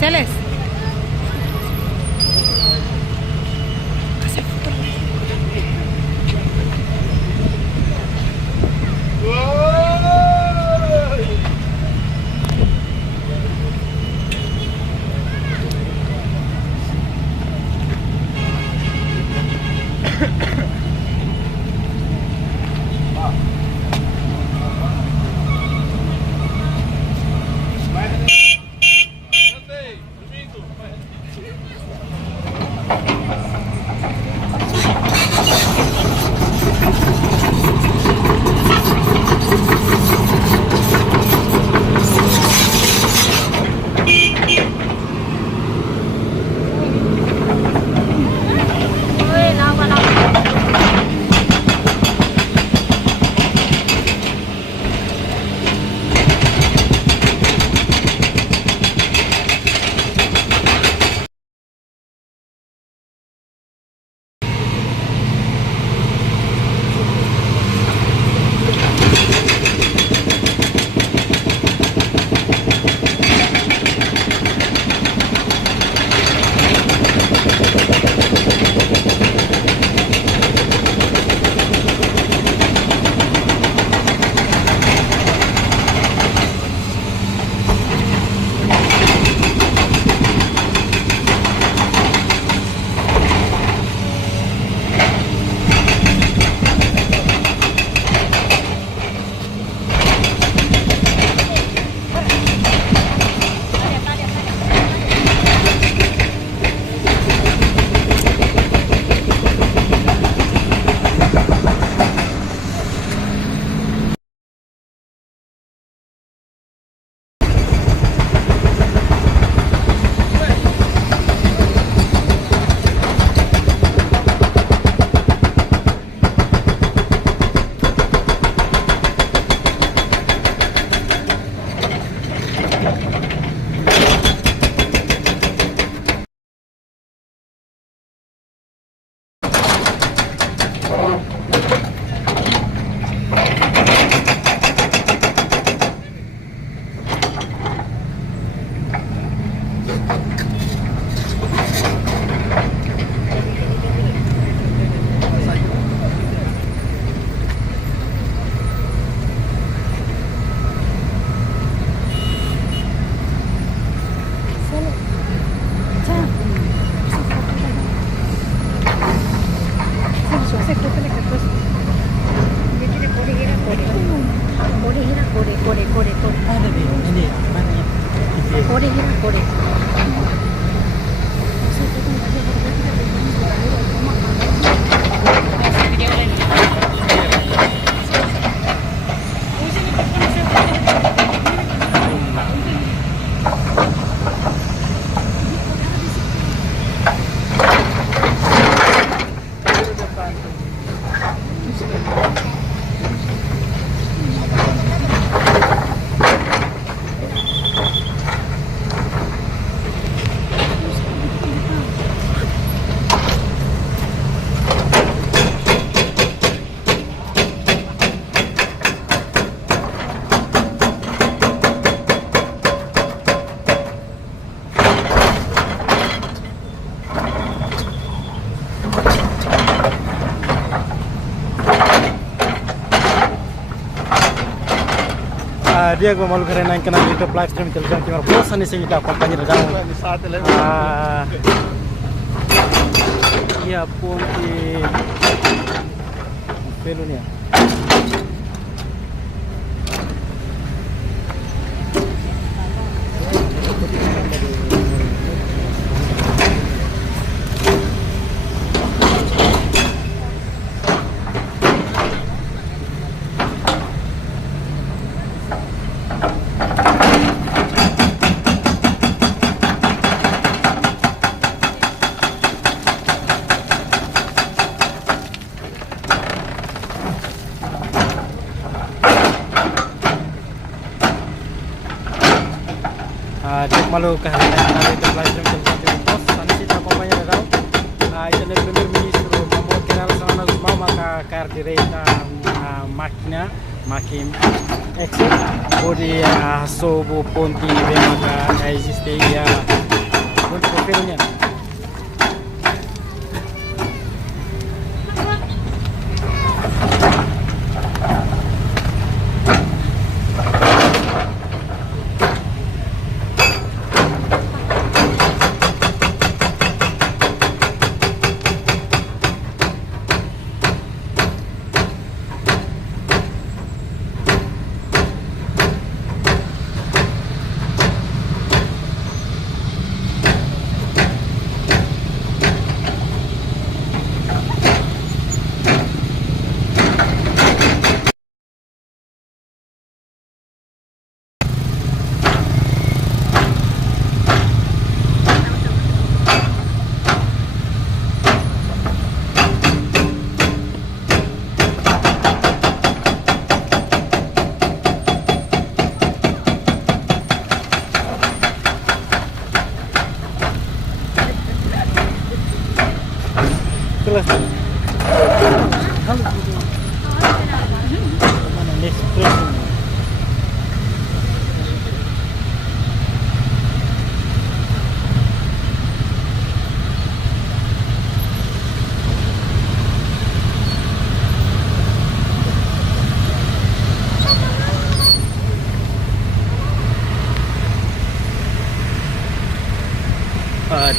Celeste. Diego Maluku naik ke nanti YouTube live stream television timur bosan di sini kita kompanya redang. Iya pun di Pelunia. dia malu kehadiran kanal itu live stream television pos sana kita acompanha daw ito na primer ministro membuat kenal sana mau maka KRD rate makina makin exit bodi sobo ponti be maka existe ya ponti filmnya.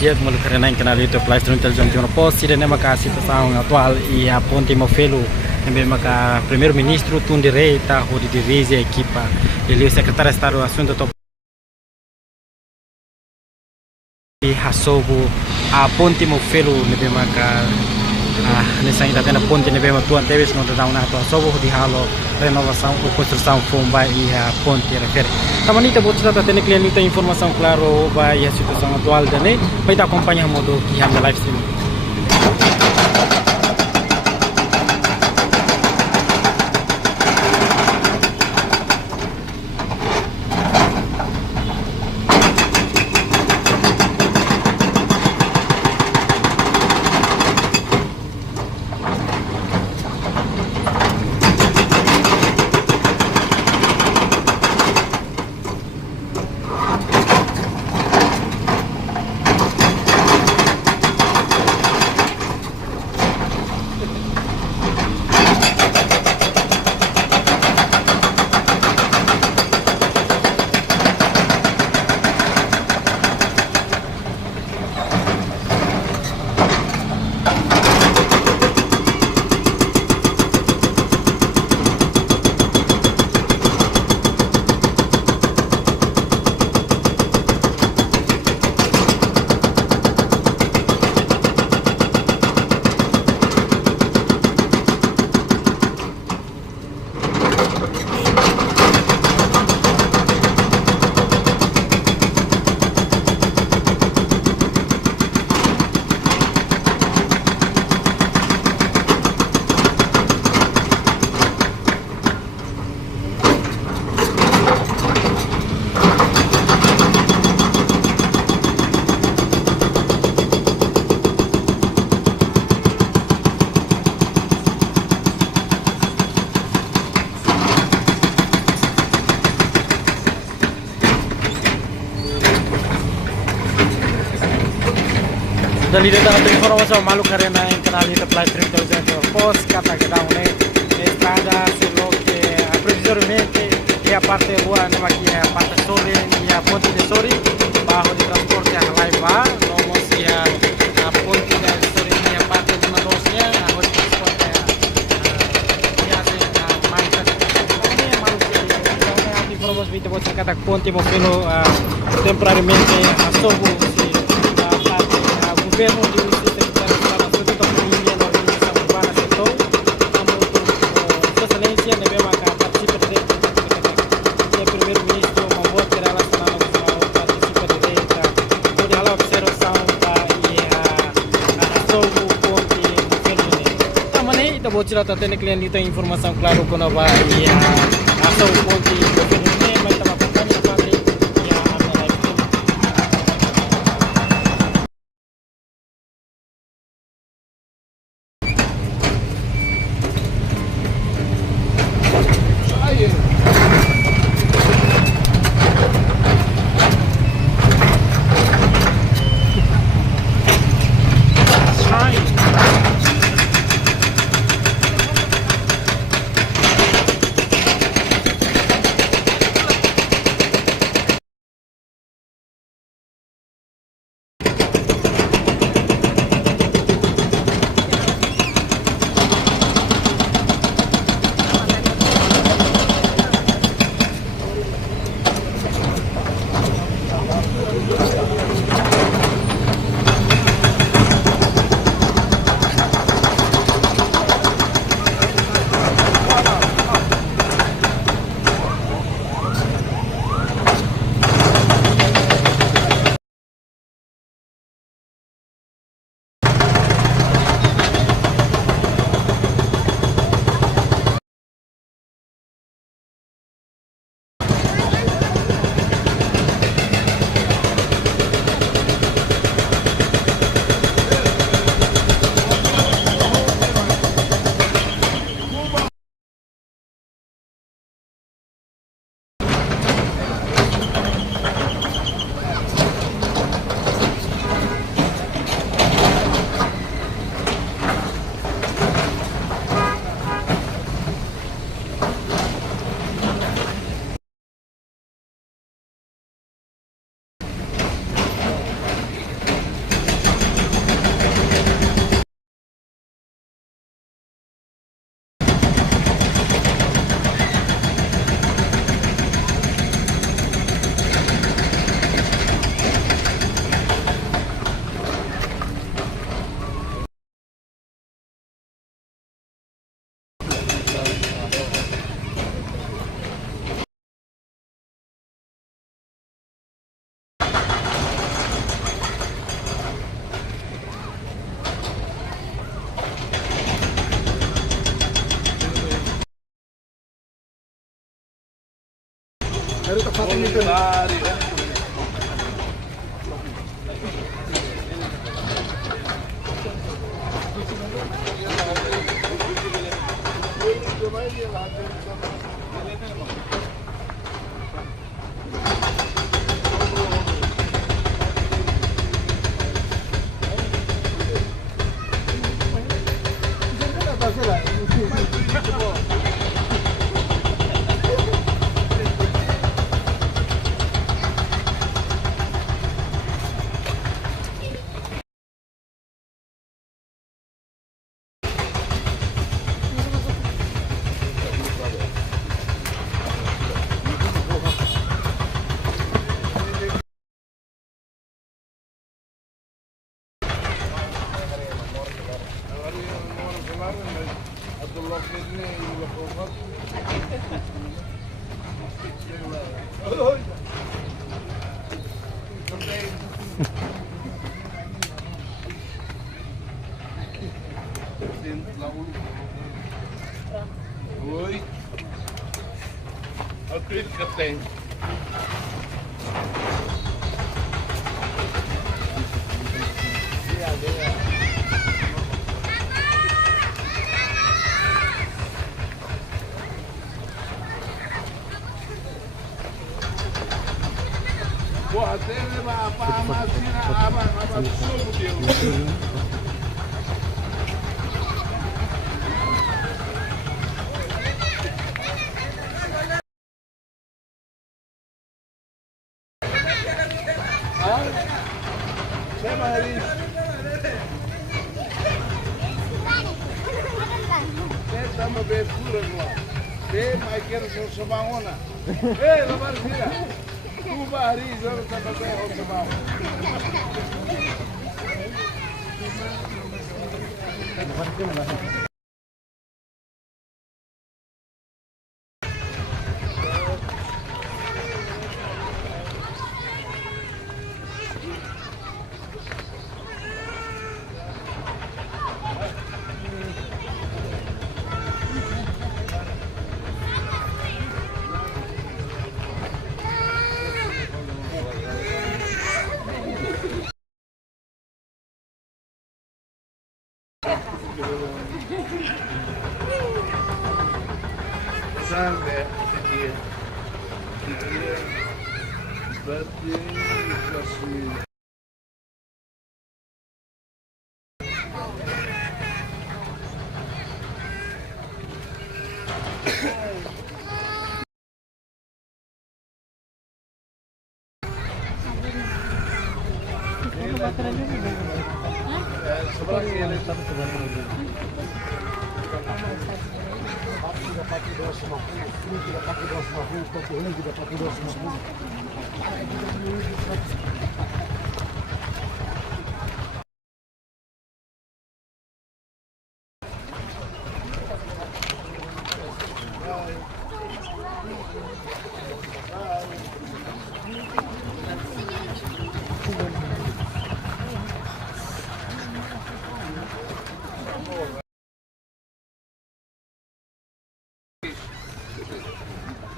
Dia malu karena yang kenal YouTube live stream television Timor Post dan maka situação atual e a ponte Mofelo também maka primeiro ministro Tunde Reita ho dirige a equipa ele o secretário de Estado do assunto top e hasobo a ponte Mofelo nebe maka nessa ainda tem a ponte nebe matuan teves não dá uma atual sobo de halo renovação ou construção fomba e a ponte refere. Tamanita buat kita tadi kalian itu informasi claro bahwa situasi aktual dan ini kita acompanha modo que hanya live stream. Dali da informação malu karena yang kenal itu live stream television Timor Post kata kita une estrada selo que previsoriamente e a parte rua não aqui é a parte sori e a ponte de sori bajo de transporte a live va não se a ponte de sori e a parte de Madosnya a de transporte e a mais também malu que a informação vinte você kata ponte Mofelo temporariamente a sobo governo de secretário de Estado do Autonomia na organização urbana setor como excelência ne bema ka participa direto do primeiro-ministro Mamboa que relacionado com participa direto pode halar observação e a ação do ponte Mofelo tamane ita bocira ta tene klien ita informação claro kono ba e a ação do ponte Mofelo mas tama companhia pati e a live Harus tepatnya itu. Oi. Acredito que tem. Porra, tem que levar para a máquina, a sumo dele. Chama ali. Tenta uma abertura lá. Vem, mas quero só chamar uma. Ei, não vai virar. Tu barris, eu não sei para quem eu chamar. Salve, dia. Dia. Sebelah kiri tapi sebelah kiri. Pakai dos sama puluh, ini tidak pakai dos sama puluh, ini tidak pakai dos sama puluh.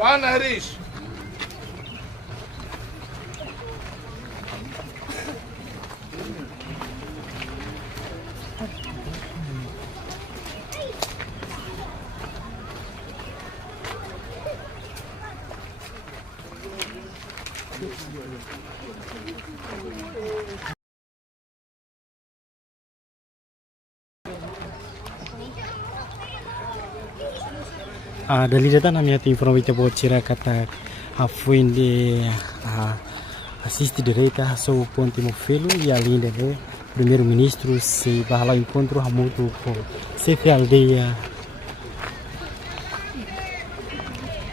Pan Harish. Dalilatan kami hati informasi buat kata afuin de assiste direita so ponte mofelo e além dele primeiro-ministro se bahala encontro hamutu com chefe aldeia.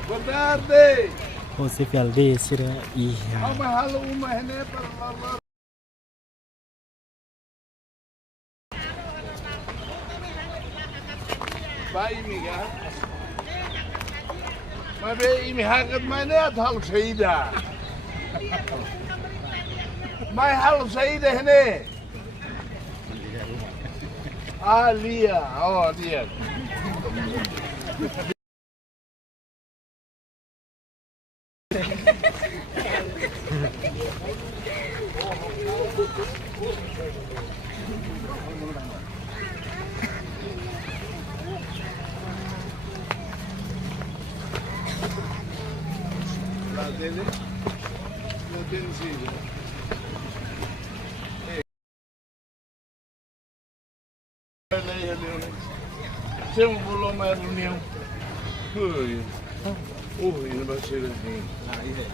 Boa tarde. O chefe aldeia será e Uma hene para Vai imiga. Mas bem, imihagat mas nem a tal saída. Mas hal saída hene. Lia, oh dia. Não tem sido. Tem belum air reunião. Ini masih ini.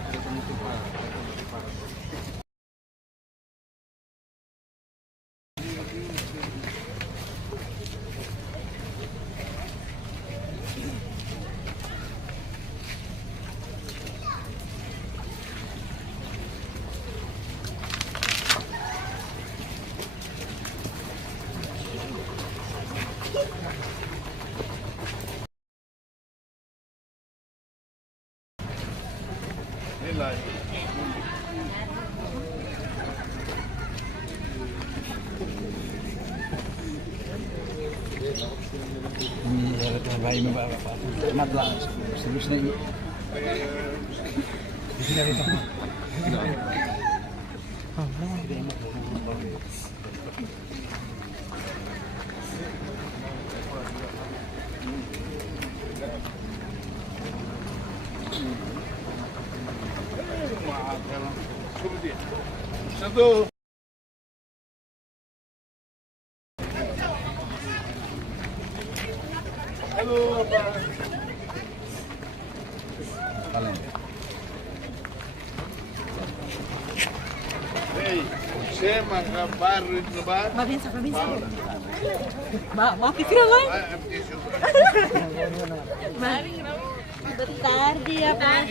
Satu. Halo, Pak. Hei, saya makan baru itu, Pak. Babensa. Mau pikir apa? Bentar dia, Pak.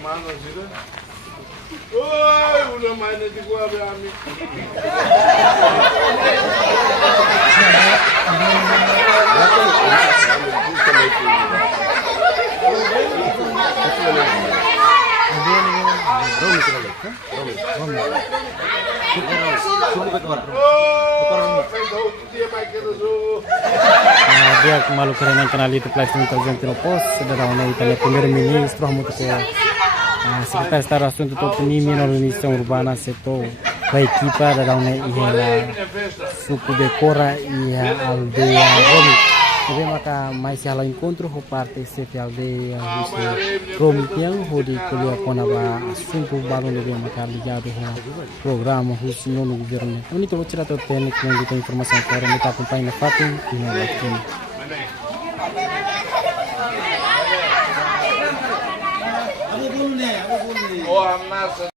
Mana sih tuh? Woi, udah main di gua Ami. Dia Malu Keren yang kenal itu pelajaran terjun pos sederhana Italia primeiro-ministro muito que secretário Estado Assunto Toponimi na organização urbana setor da equipa da ihela suku Becora e a aldeia Romi. Jadi maka mais ela encontro o parte CF aldeia Romi yang hodi kuliah konaba assunto baru lebih maka ligado ao programa no governo. Ini kalau cerita teknik yang kita informasi para kita acompanha na Fatim e na Latin. Oh, amassa.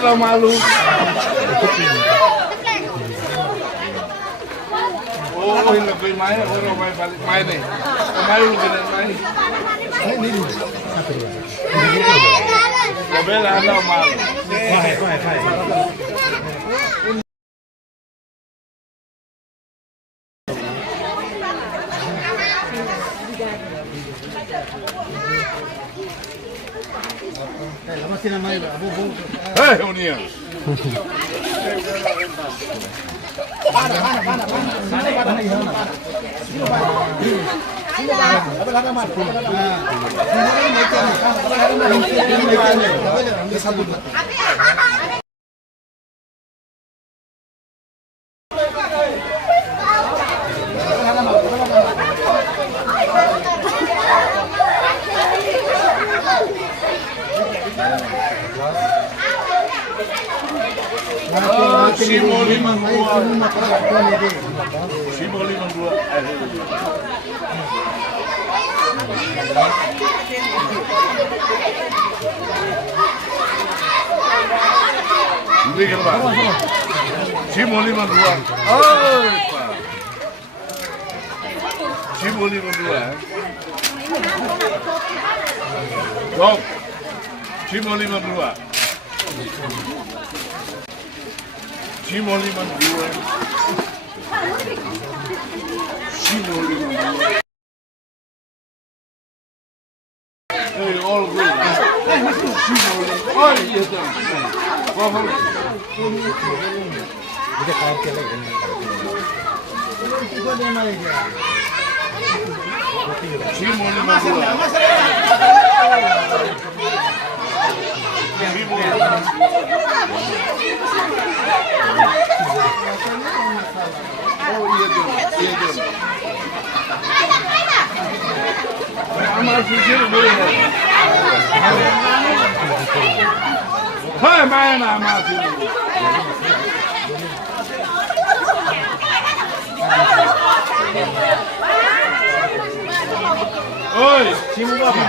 Hello, malu. Oh, ini lebih main, orang main balik main nih. Main lebih main. Ini. Lebih hello, malu. Hei, Union. Simo 52. Simo 52. Ini kenapa? Simo 52. Oh, Simo 52. Dok. Simo 52. Simo 52. Simo 52. Hey, all good. Simo 52. Oh, iya tuh. Paham. Kita kaya lagi. Simo 52. Oh iya tuh, iya tuh. Amal sisir boleh. Hai main amal sini. Oi, simu apa?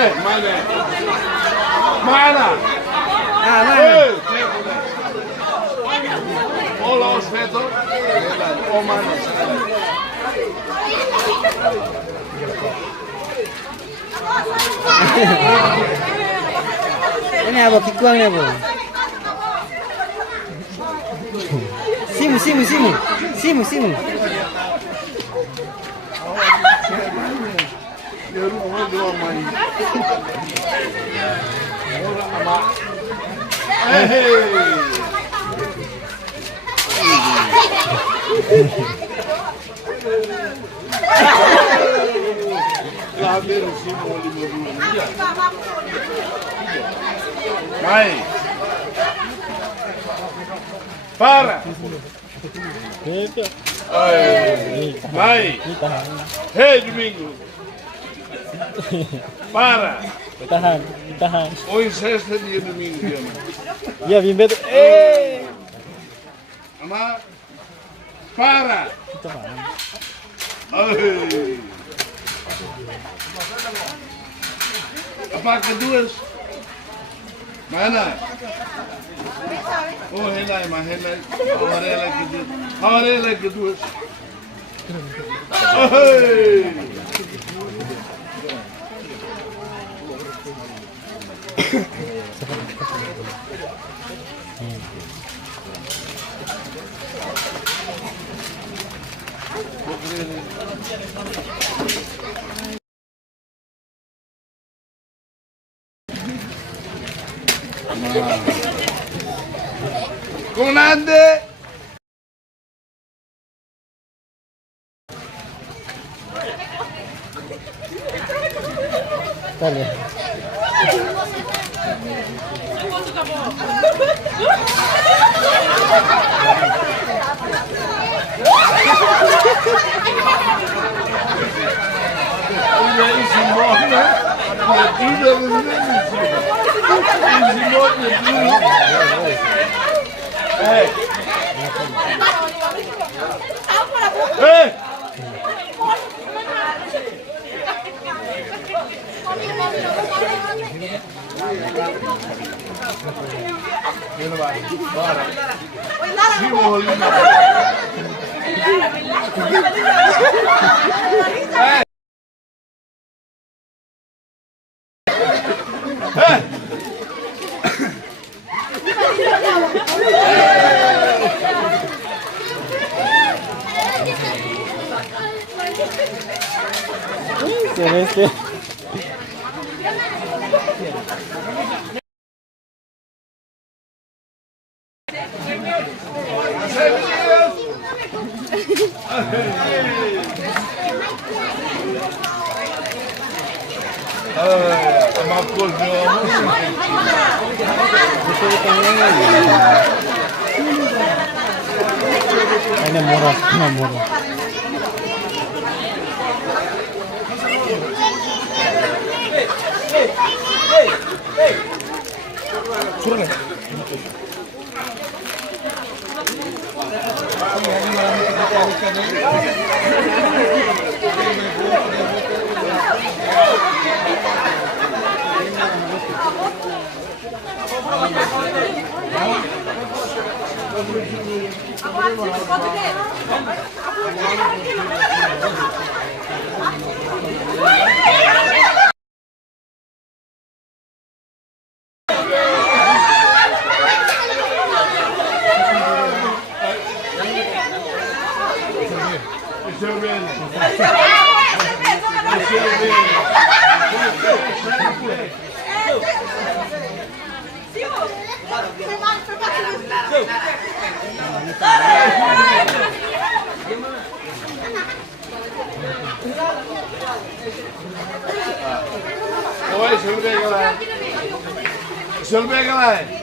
Mana? Mana? Hey! Olha os fetos. Oh, mana? Ini apa kikuangnya, Bu? Simu. Ya rumah dua main. Orang ama. Laber Simo 52. Vai. Para. Vai. Hei Domingo. Para. Tahan. Hoy sexta dia domingo, dia. Ya, bimbet. Ama. Para. Apa keduas? Mana? Oh, helai, Hawarela keduas. Konande. Dale. Hey! Celeste. Ama korkuyor. Ini murah, murah. Oi, Silvia galera. Silvia galera.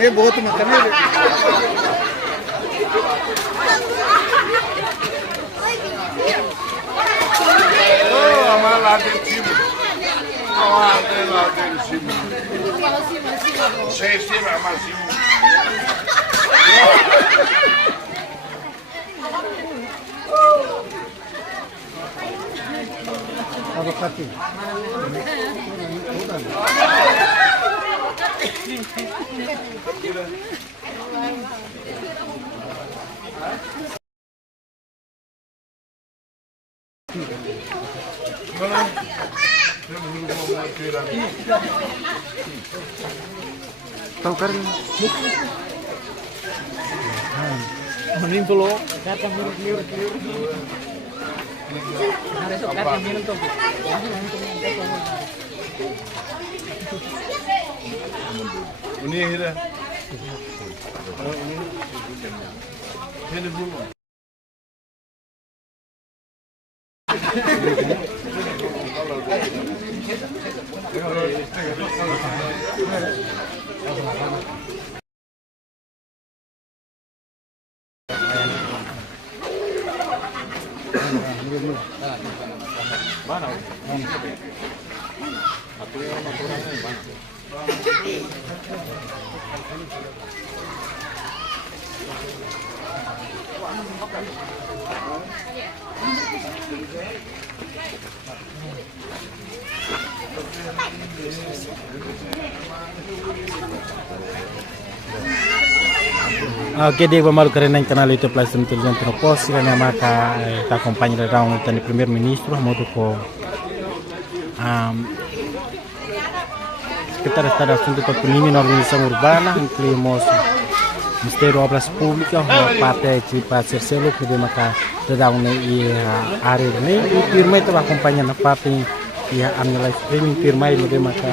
ये बहुत मतलब है Ama ladet gibi. Ama ladet gibi. Şey ama şimdi. अब खाती Mana? Saya belum mau cerita. Tahu kan? Mending tuh lo, datang liur. Ada sok datang minum tuh. Ini hira. Ini dulu. Oke, dia malu karena yang canal YouTube Live Stream Television Tropos karena maka kita acompanha da round do primeiro-ministro modo com secretário de Estado de Assuntos Toponimi na organização urbana, incluímos Ministério de Obras Públicas, uma parte de Cercelo, que deu maka da round e a área ini, e firme itu acompanha na parte e a live streaming firme itu deu maka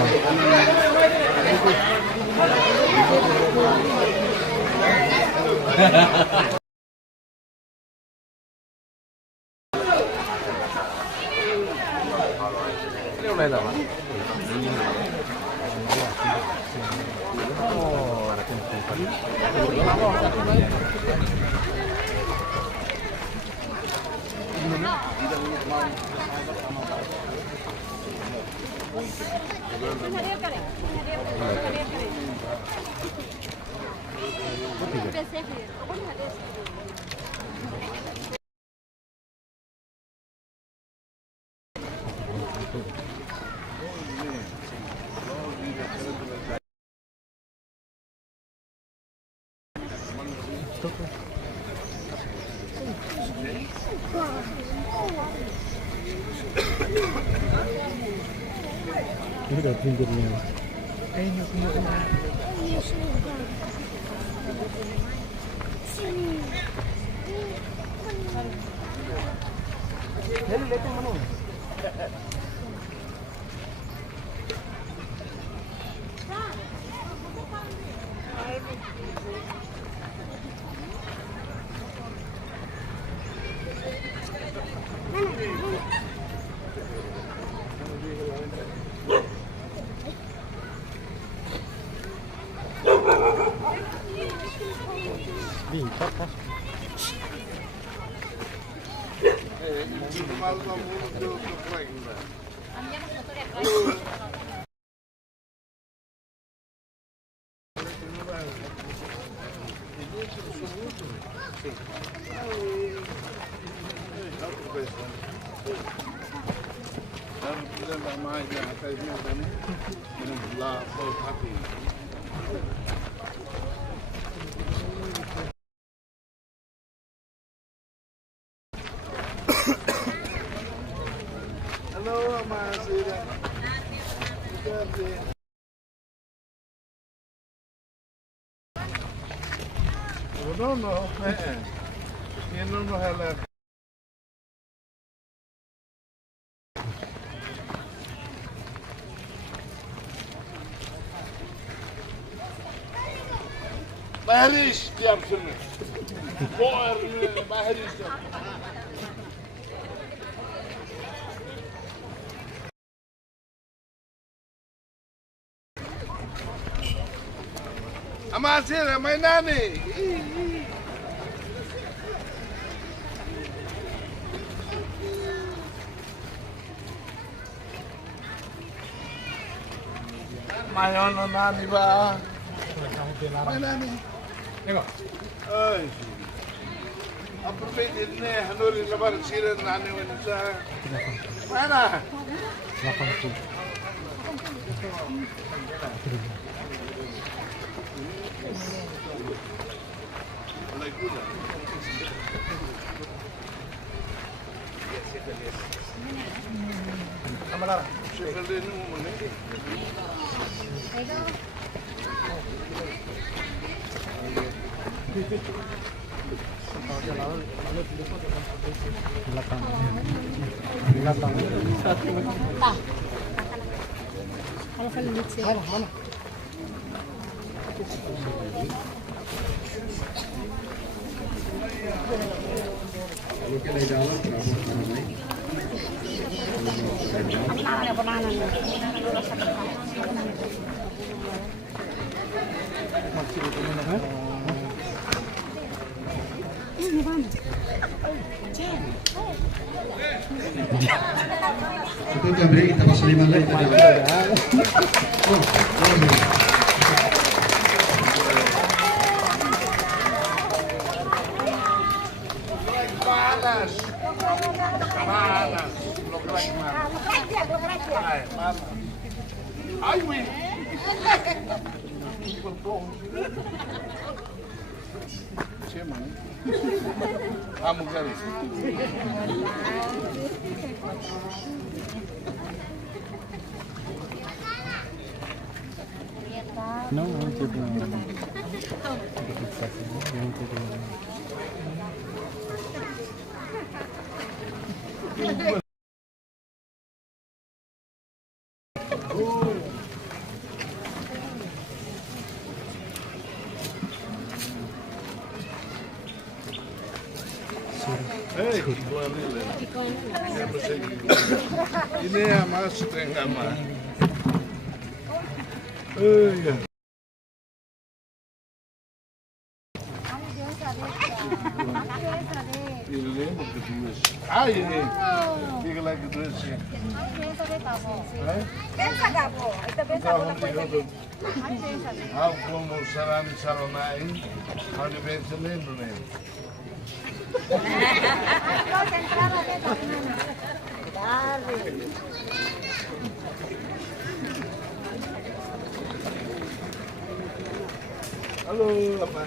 ini udah pinggirnya. Halo, Mas Ira. No. No hala. Bahriş yapsın. Bu bahriş yapsın. Amasir, mainani. Mayon nani ba? Mainani. Nego. Ay. Aproveit ini hanuri lebar siren nani wanita. Mana? Like Chevrolet no momento. Cukup jam break kita pas 5 menit. Oh, Panas. Panas. Lo gerak mana? Ay, panas. Ay, wih. Siapa nih? Kamu kali. No, não tipo não. Hei, ini ya mas, tengah mas. Ini mau kedua sih. Ah ini, tiga lagi kedua sih. Aku mau salam naik, mau di bensin itu nih. Halo, apa?